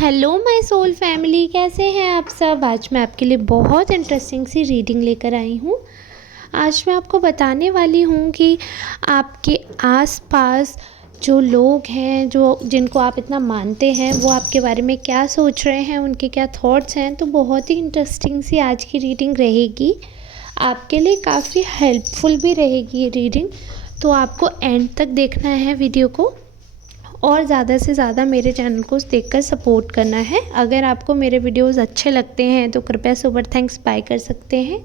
Hello my soul family, कैसे हैं आप सब। आज मैं आपके लिए बहुत इंटरेस्टिंग सी रीडिंग लेकर आई हूँ। आज मैं आपको बताने वाली हूँ कि आपके आसपास जो लोग हैं, जो जिनको आप इतना मानते हैं, वो आपके बारे में क्या सोच रहे हैं, उनके क्या थॉट्स हैं। तो बहुत ही इंटरेस्टिंग सी आज की रीडिंग रहेगी, आपके लिए काफ़ी हेल्पफुल भी रहेगी ये रीडिंग। तो आपको एंड तक देखना है वीडियो को और ज़्यादा से ज़्यादा मेरे चैनल को देखकर सपोर्ट करना है। अगर आपको मेरे वीडियोस अच्छे लगते हैं तो कृपया सुपर थैंक्स बाय कर सकते हैं,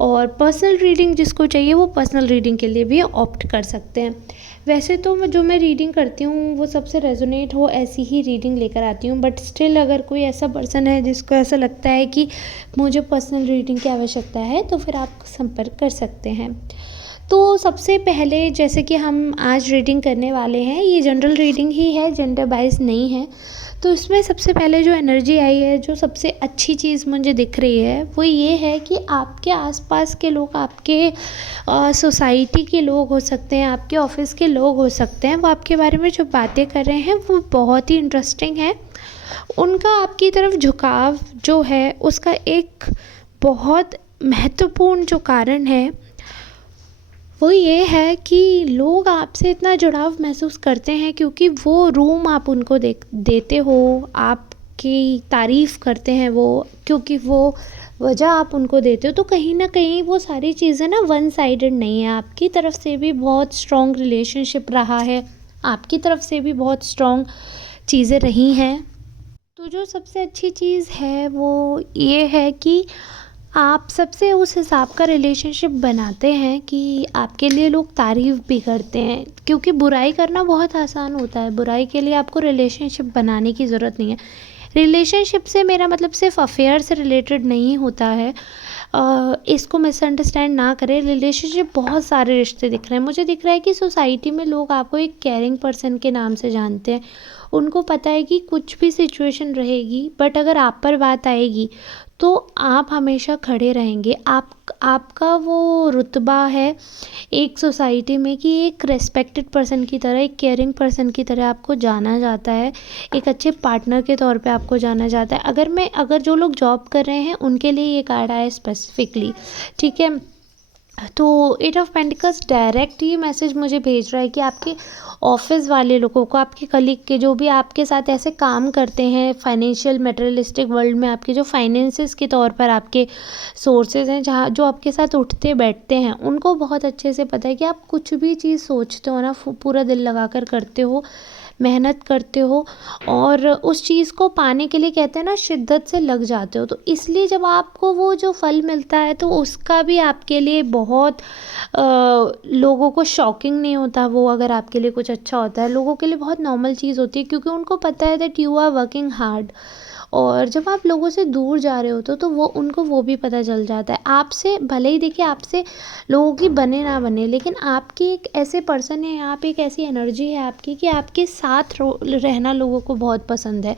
और पर्सनल रीडिंग जिसको चाहिए वो पर्सनल रीडिंग के लिए भी ऑप्ट कर सकते हैं। वैसे तो मैं रीडिंग करती हूँ वो सबसे रेजोनेट हो ऐसी ही रीडिंग लेकर आती हूँ, बट स्टिल अगर कोई ऐसा पर्सन है जिसको ऐसा लगता है कि मुझे पर्सनल रीडिंग की आवश्यकता है तो फिर आप संपर्क कर सकते हैं। तो सबसे पहले जैसे कि हम आज रीडिंग करने वाले हैं, ये जनरल रीडिंग ही है, जेंडर बाइस नहीं है। तो इसमें सबसे पहले जो एनर्जी आई है, जो सबसे अच्छी चीज़ मुझे दिख रही है वो ये है कि आपके आसपास के लोग, आपके सोसाइटी के लोग हो सकते हैं, आपके ऑफिस के लोग हो सकते हैं, वो आपके बारे में जो बातें कर रहे हैं वो बहुत ही इंटरेस्टिंग है। उनका आपकी तरफ झुकाव जो है उसका एक बहुत महत्वपूर्ण जो कारण है वो ये है कि लोग आपसे इतना जुड़ाव महसूस करते हैं क्योंकि वो रूम आप उनको देते हो, आपकी तारीफ़ करते हैं वो, क्योंकि वो वजह आप उनको देते हो। तो कहीं ना कहीं वो सारी चीज़ें ना वन साइडेड नहीं है, आपकी तरफ से भी बहुत स्ट्रॉन्ग रिलेशनशिप रहा है, आपकी तरफ से भी बहुत स्ट्रॉन्ग चीज़ें रही हैं। तो जो सबसे अच्छी चीज़ है वो ये है कि आप सबसे उस हिसाब का रिलेशनशिप बनाते हैं कि आपके लिए लोग तारीफ़ भी करते हैं, क्योंकि बुराई करना बहुत आसान होता है। बुराई के लिए आपको रिलेशनशिप बनाने की ज़रूरत नहीं है। रिलेशनशिप से मेरा मतलब सिर्फ अफेयर से रिलेटेड नहीं होता है, इसको मिसअंडरस्टैंड ना करें। रिलेशनशिप बहुत सारे रिश्ते दिख रहे हैं, मुझे दिख रहा है कि सोसाइटी में लोग आपको एक केयरिंग पर्सन के नाम से जानते हैं। उनको पता है कि कुछ भी सिचुएशन रहेगी, बट अगर आप पर बात आएगी तो आप हमेशा खड़े रहेंगे। आपका वो रुतबा है एक सोसाइटी में कि एक रेस्पेक्टेड पर्सन की तरह, एक केयरिंग पर्सन की तरह आपको जाना जाता है, एक अच्छे पार्टनर के तौर पे आपको जाना जाता है। अगर जो लोग जॉब कर रहे हैं उनके लिए ये कार्ड आया स्पेसिफिकली, ठीक है। तो एट ऑफ पेंटिकल्स डायरेक्ट ये मैसेज मुझे भेज रहा है कि आपके ऑफिस वाले लोगों को, आपके कलीग के, जो भी आपके साथ ऐसे काम करते हैं फाइनेंशियल मटेरियलिस्टिक वर्ल्ड में, आपके जो फाइनेंसेस के तौर पर आपके सोर्सेज हैं, जहाँ जो आपके साथ उठते बैठते हैं, उनको बहुत अच्छे से पता है कि आप कुछ भी चीज़ सोचते हो ना, पूरा दिल लगा कर करते हो, मेहनत करते हो, और उस चीज़ को पाने के लिए कहते हैं ना शिद्दत से लग जाते हो। तो इसलिए जब आपको वो जो फल मिलता है तो उसका भी आपके लिए बहुत लोगों को शॉकिंग नहीं होता। वो अगर आपके लिए कुछ अच्छा होता है, लोगों के लिए बहुत नॉर्मल चीज़ होती है, क्योंकि उनको पता है that you are working hard. और जब आप लोगों से दूर जा रहे होते हो तो वो उनको वो भी पता चल जाता है। आपसे भले ही देखिए, आपसे लोगों की बने ना बने, लेकिन आपकी एक ऐसे पर्सन है, आप एक ऐसी एनर्जी है आपकी कि आपके साथ रहना लोगों को बहुत पसंद है।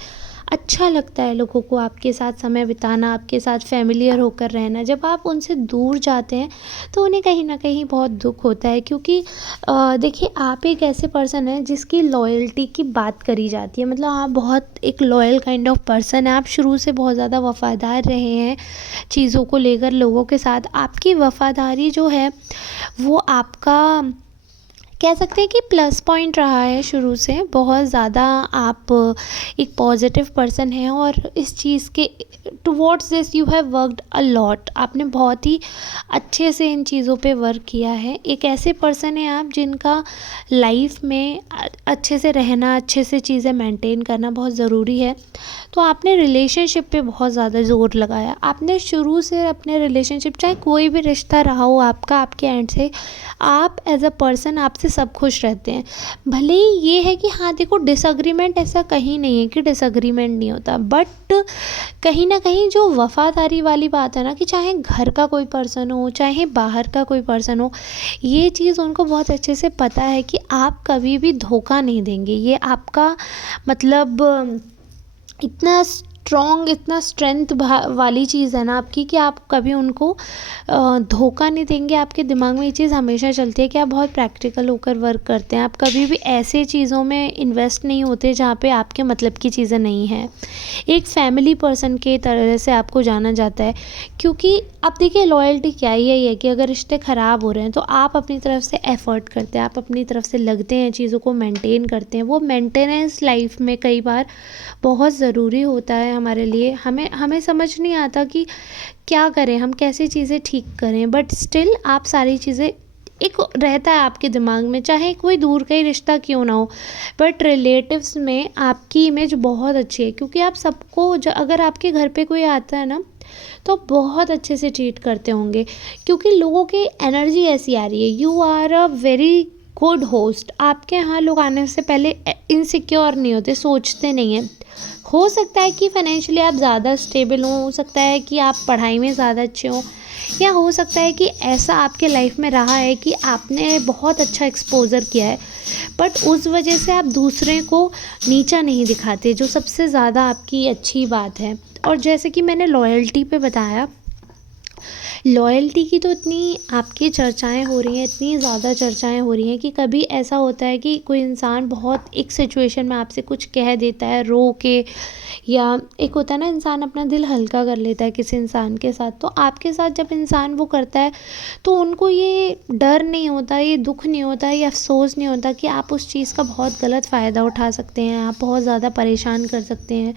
अच्छा लगता है लोगों को आपके साथ समय बिताना, आपके साथ फैमिलियर होकर रहना। जब आप उनसे दूर जाते हैं तो उन्हें कहीं ना कहीं बहुत दुख होता है, क्योंकि देखिए आप एक ऐसे पर्सन हैं जिसकी लॉयल्टी की बात करी जाती है। मतलब आप बहुत एक लॉयल काइंड ऑफ पर्सन है, आप शुरू से बहुत ज़्यादा वफ़ादार रहे हैं चीज़ों को लेकर, लोगों के साथ। आपकी वफ़ादारी जो है वो आपका कह सकते हैं कि प्लस पॉइंट रहा है शुरू से बहुत ज़्यादा। आप एक पॉजिटिव पर्सन हैं और इस चीज़ के towards this you have worked a lot. आपने बहुत ही अच्छे से इन चीज़ों पे वर्क किया है। एक ऐसे पर्सन हैं आप जिनका लाइफ में अच्छे से रहना, अच्छे से चीज़ें मेंटेन करना बहुत ज़रूरी है। तो आपने रिलेशनशिप पे बहुत ज़्यादा ज़ोर लगाया। आपने शुरू से अपने रिलेशनशिप, चाहे कोई भी रिश्ता रहा हो आपका, आपके एंड से, आप एज अ पर्सन आपसे सब खुश रहते हैं। भले ही ये है कि हाँ देखो, डिसएग्रीमेंट ऐसा कहीं नहीं है कि डिसएग्रीमेंट नहीं होता, बट कहीं ना कहीं जो वफ़ादारी वाली बात है ना, कि चाहे घर का कोई पर्सन हो चाहे बाहर का कोई पर्सन हो, ये चीज़ उनको बहुत अच्छे से पता है कि आप कभी भी धोखा नहीं देंगे। ये आपका मतलब इतना स्ट्रॉन्ग, इतना स्ट्रेंथ वाली चीज़ है ना आपकी कि आप कभी उनको धोखा नहीं देंगे। आपके दिमाग में ये चीज़ हमेशा चलती है कि आप बहुत प्रैक्टिकल होकर वर्क करते हैं। आप कभी भी ऐसे चीज़ों में इन्वेस्ट नहीं होते जहाँ पे आपके मतलब की चीज़ें नहीं हैं। एक फैमिली पर्सन के तरह से आपको जाना जाता है, क्योंकि अब देखिए लॉयल्टी क्या ही है कि अगर रिश्ते ख़राब हो रहे हैं तो आप अपनी तरफ से एफ़र्ट करते हैं, आप अपनी तरफ से लगते हैं, चीज़ों को मेंटेन करते हैं। वो मेंटेनेंस लाइफ में कई बार बहुत ज़रूरी होता है हमारे लिए। हमें हमें समझ नहीं आता कि क्या करें, हम कैसे चीज़ें ठीक करें, बट स्टिल आप सारी चीज़ें, एक रहता है आपके दिमाग में, चाहे कोई दूर का ही रिश्ता क्यों ना हो, बट रिलेटिव्स में आपकी इमेज बहुत अच्छी है, क्योंकि आप सबको अगर आपके घर पे कोई आता है ना तो आप बहुत अच्छे से ट्रीट करते होंगे, क्योंकि लोगों की एनर्जी ऐसी आ रही है। You are a very good host. आपके यहाँ लोग आने से पहले इनसिक्योर नहीं होते, सोचते नहीं हैं। हो सकता है कि फाइनेंशियली आप ज़्यादा स्टेबल हो सकता है कि आप पढ़ाई में ज़्यादा अच्छे हों, या हो सकता है कि ऐसा आपके लाइफ में रहा है कि आपने बहुत अच्छा एक्सपोज़र किया है, बट उस वजह से आप दूसरे को नीचा नहीं दिखाते, जो सबसे ज़्यादा आपकी अच्छी बात है। और जैसे कि मैंने लॉयल्टी पे बताया, लॉयल्टी की तो इतनी आपकी चर्चाएं हो रही हैं, इतनी ज़्यादा चर्चाएं हो रही हैं कि कभी ऐसा होता है कि कोई इंसान बहुत एक सिचुएशन में आपसे कुछ कह देता है रो के, या एक होता है ना इंसान अपना दिल हल्का कर लेता है किसी इंसान के साथ, तो आपके साथ जब इंसान वो करता है तो उनको ये डर नहीं होता, ये दुख नहीं होता, ये अफसोस नहीं होता कि आप उस चीज़ का बहुत गलत फ़ायदा उठा सकते हैं, आप बहुत ज़्यादा परेशान कर सकते हैं,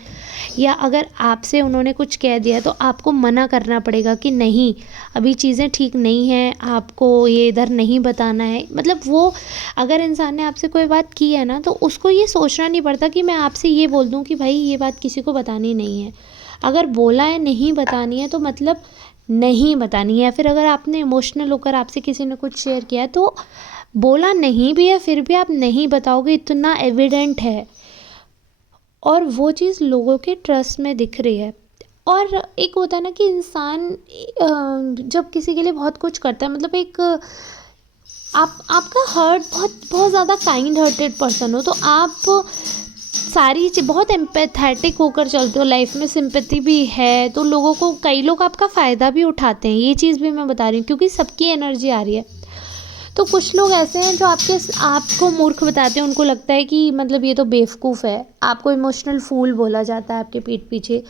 या अगर आपसे उन्होंने कुछ कह दिया तो आपको मना करना पड़ेगा कि नहीं, अभी चीज़ें ठीक नहीं हैं, आपको ये इधर नहीं बताना है। मतलब वो अगर इंसान ने आपसे कोई बात की है ना तो उसको ये सोचना नहीं पड़ता कि मैं आपसे ये बोल दूं कि भाई ये बात किसी को बतानी नहीं है। अगर बोला है नहीं बतानी है तो मतलब नहीं बतानी है। फिर अगर आपने इमोशनल होकर आपसे किसी ने कुछ शेयर किया है तो बोला नहीं भी है फिर भी आप नहीं बताओगे, इतना एविडेंट है, और वो चीज़ लोगों के ट्रस्ट में दिख रही है। और एक होता है ना कि इंसान जब किसी के लिए बहुत कुछ करता है, मतलब एक आपका हर्ट बहुत बहुत ज़्यादा काइंड हार्टेड पर्सन हो तो आप सारी बहुत एम्पैथेटिक होकर चलते हो लाइफ में, सिंपैथी भी है तो लोगों को, कई लोग आपका फ़ायदा भी उठाते हैं, ये चीज़ भी मैं बता रही हूँ क्योंकि सबकी एनर्जी आ रही है। तो कुछ लोग ऐसे हैं जो आपको मूर्ख बताते हैं, उनको लगता है कि मतलब ये तो बेवकूफ़ है, आपको इमोशनल फूल बोला जाता है आपके पीठ पीछे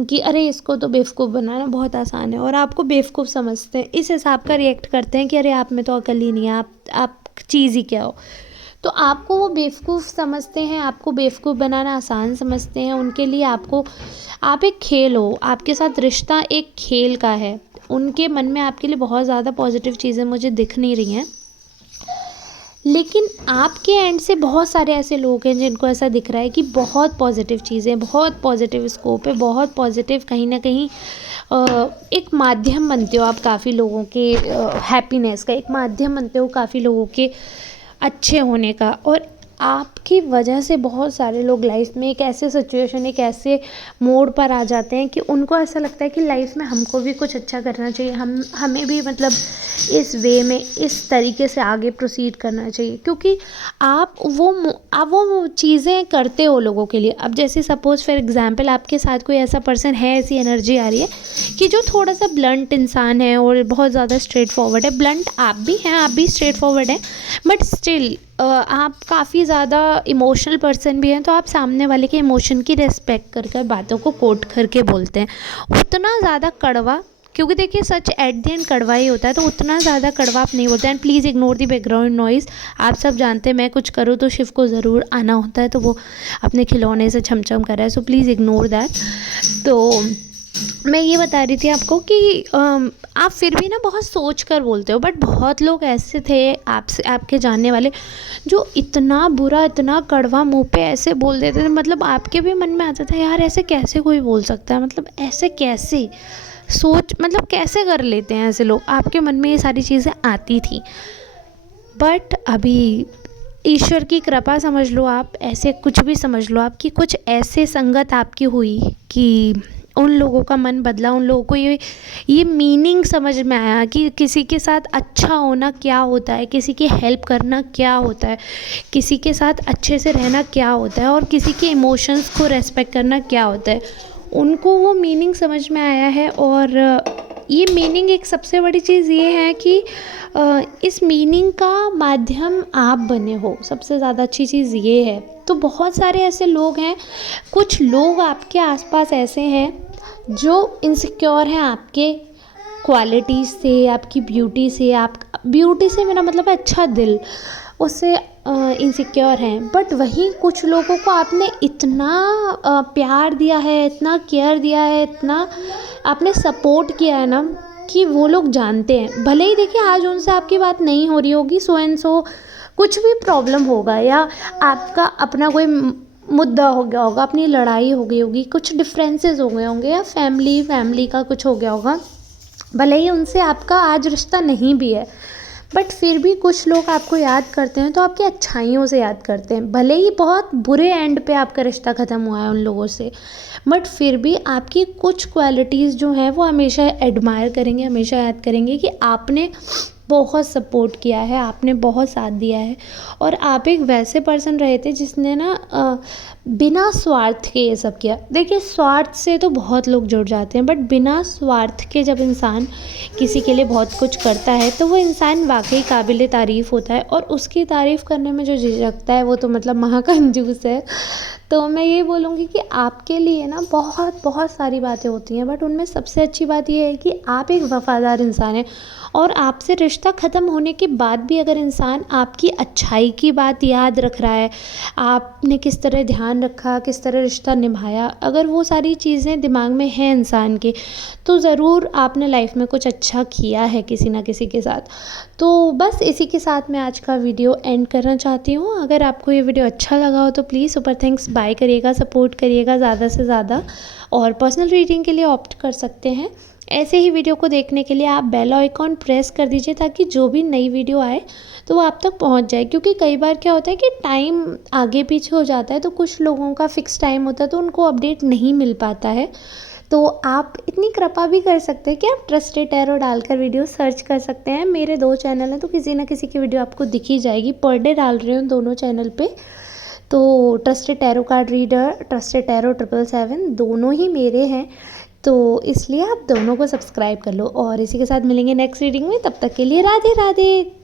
कि अरे इसको तो बेवकूफ़ बनाना बहुत आसान है, और आपको बेवकूफ़ समझते हैं, इस हिसाब का रिएक्ट करते हैं कि अरे आप में तो अकल ही नहीं है, आप चीज़ ही क्या हो। तो आपको वो बेवकूफ़ समझते हैं, आपको बेवकूफ़ बनाना आसान समझते हैं, उनके लिए आप एक खेल हो, आपके साथ रिश्ता एक खेल का है। उनके मन में आपके लिए बहुत ज़्यादा पॉजिटिव चीज़ें मुझे दिख नहीं रही हैं, लेकिन आपके एंड से बहुत सारे ऐसे लोग हैं जिनको ऐसा दिख रहा है कि बहुत पॉजिटिव चीज़ें, बहुत पॉजिटिव स्कोप है, बहुत पॉजिटिव कहीं ना कहीं एक माध्यम बनते हो आप काफ़ी लोगों के हैप्पीनेस का, एक माध्यम बनते हो काफ़ी लोगों के अच्छे होने का। और आपकी वजह से बहुत सारे लोग लाइफ में एक ऐसे सिचुएशन, एक ऐसे मोड़ पर आ जाते हैं कि उनको ऐसा लगता है कि लाइफ में हमको भी कुछ अच्छा करना चाहिए, हमें भी मतलब इस वे में, इस तरीके से आगे प्रोसीड करना चाहिए, क्योंकि आप वो चीज़ें करते हो लोगों के लिए। अब जैसे सपोज़ फॉर एग्जांपल आपके साथ कोई ऐसा पर्सन है, ऐसी एनर्जी आ रही है कि जो थोड़ा सा ब्लंट इंसान है और बहुत ज़्यादा स्ट्रेट फॉरवर्ड है। ब्लंट आप भी हैं, आप भी स्ट्रेट फॉरवर्ड हैं, बट स्टिल आप काफ़ी ज़्यादा इमोशनल पर्सन भी हैं, तो आप सामने वाले के इमोशन की रिस्पेक्ट करके बातों को कोट करके बोलते हैं। उतना ज़्यादा कड़वा, क्योंकि देखिए सच एट द एंड कड़वा ही होता है, तो उतना ज़्यादा कड़वा आप नहीं बोलते। And please ignore the background noise. आप सब जानते हैं मैं कुछ करूँ तो शिव को ज़रूर आना होता है, तो वो अपने खिलौने से छमछम कर रहा है, सो प्लीज़ इग्नोर दैट। तो मैं ये बता रही थी आपको कि आप फिर भी ना बहुत सोच कर बोलते हो, बट बहुत लोग ऐसे थे आपके जानने वाले जो इतना बुरा, इतना कड़वा मुंह पे ऐसे बोल देते थे, मतलब आपके भी मन में आता था यार ऐसे कैसे कोई बोल सकता है, मतलब ऐसे कैसे मतलब कैसे कर लेते हैं ऐसे लोग, आपके मन में ये सारी चीज़ें आती थी। बट अभी ईश्वर की कृपा समझ लो आप, ऐसे कुछ भी समझ लो आप, कि कुछ ऐसे संगत आपकी हुई कि उन लोगों का मन बदला, उन लोगों को ये मीनिंग समझ में आया कि किसी के साथ अच्छा होना क्या होता है, किसी की हेल्प करना क्या होता है, किसी के साथ अच्छे से रहना क्या होता है, और किसी के इमोशंस को रेस्पेक्ट करना क्या होता है। उनको वो मीनिंग समझ में आया है। और ये मीनिंग, एक सबसे बड़ी चीज़ ये है कि इस मीनिंग का माध्यम आप बने हो, सबसे ज़्यादा अच्छी चीज़ ये है। तो बहुत सारे ऐसे लोग हैं, कुछ लोग आपके आसपास ऐसे हैं जो इनसिक्योर हैं आपके क्वालिटीज़ से, आपकी ब्यूटी से। आप ब्यूटी से मेरा मतलब है अच्छा दिल, उससे इनसिक्योर हैं। बट वहीं कुछ लोगों को आपने इतना प्यार दिया है, इतना केयर दिया है, इतना आपने सपोर्ट किया है ना, कि वो लोग जानते हैं। भले ही देखिए आज उनसे आपकी बात नहीं हो रही होगी, सो एंड सो कुछ भी प्रॉब्लम होगा, या आपका अपना कोई मुद्दा हो गया होगा, अपनी लड़ाई हो गई होगी, कुछ डिफरेंसेस हो गए होंगे, या फैमिली का कुछ हो गया होगा। भले ही उनसे आपका आज रिश्ता नहीं भी है, बट फिर भी कुछ लोग आपको याद करते हैं तो आपकी अच्छाइयों से याद करते हैं। भले ही बहुत बुरे एंड पे आपका रिश्ता ख़त्म हुआ है उन लोगों से, बट फिर भी आपकी कुछ क्वालिटीज़ जो हैं वो हमेशा एडमायर करेंगे, हमेशा याद करेंगे कि आपने बहुत सपोर्ट किया है, आपने बहुत साथ दिया है। और आप एक वैसे पर्सन रहे थे जिसने ना बिना स्वार्थ के ये सब किया। देखिए स्वार्थ से तो बहुत लोग जुड़ जाते हैं, बट बिना स्वार्थ के जब इंसान किसी के लिए बहुत कुछ करता है तो वो इंसान वाकई काबिल तारीफ़ होता है। और उसकी तारीफ़ करने में जो झिझकता है वो तो मतलब महाकंजूस है। तो मैं ये बोलूँगी कि आपके लिए ना बहुत बहुत सारी बातें होती हैं, बट उनमें सबसे अच्छी बात ये है कि आप एक वफ़ादार इंसान हैं। और आपसे रिश्ता ख़त्म होने के बाद भी अगर इंसान आपकी अच्छाई की बात याद रख रहा है, आपने किस तरह ध्यान रखा, किस तरह रिश्ता निभाया, अगर वो सारी चीज़ें दिमाग में हैं इंसान के, तो ज़रूर आपने लाइफ में कुछ अच्छा किया है किसी ना किसी के साथ। तो बस इसी के साथ मैं आज का वीडियो एंड करना चाहती हूँ। अगर आपको ये वीडियो अच्छा लगा हो तो प्लीज़ सुपर थैंक्स बाय करिएगा, सपोर्ट करिएगा ज़्यादा से ज़्यादा। और पर्सनल रीडिंग के लिए ऑप्ट कर सकते हैं। ऐसे ही वीडियो को देखने के लिए आप बेल आइकॉन प्रेस कर दीजिए, ताकि जो भी नई वीडियो आए तो वो आप तक पहुंच जाए। क्योंकि कई बार क्या होता है कि टाइम आगे पीछे हो जाता है, तो कुछ लोगों का फ़िक्स टाइम होता है तो उनको अपडेट नहीं मिल पाता है। तो आप इतनी कृपा भी कर सकते हैं कि आप ट्रस्टेड टैरो डालकर वीडियो सर्च कर सकते हैं। मेरे 2 चैनल हैं तो किसी ना किसी की वीडियो आपको दिख ही जाएगी। पर डे डाल रही हूँ दोनों चैनल पे। तो trusted tarot card reader, trusted tarot 777 दोनों ही मेरे हैं। तो इसलिए आप दोनों को सब्सक्राइब कर लो। और इसी के साथ मिलेंगे नेक्स्ट रीडिंग में। तब तक के लिए राधे राधे।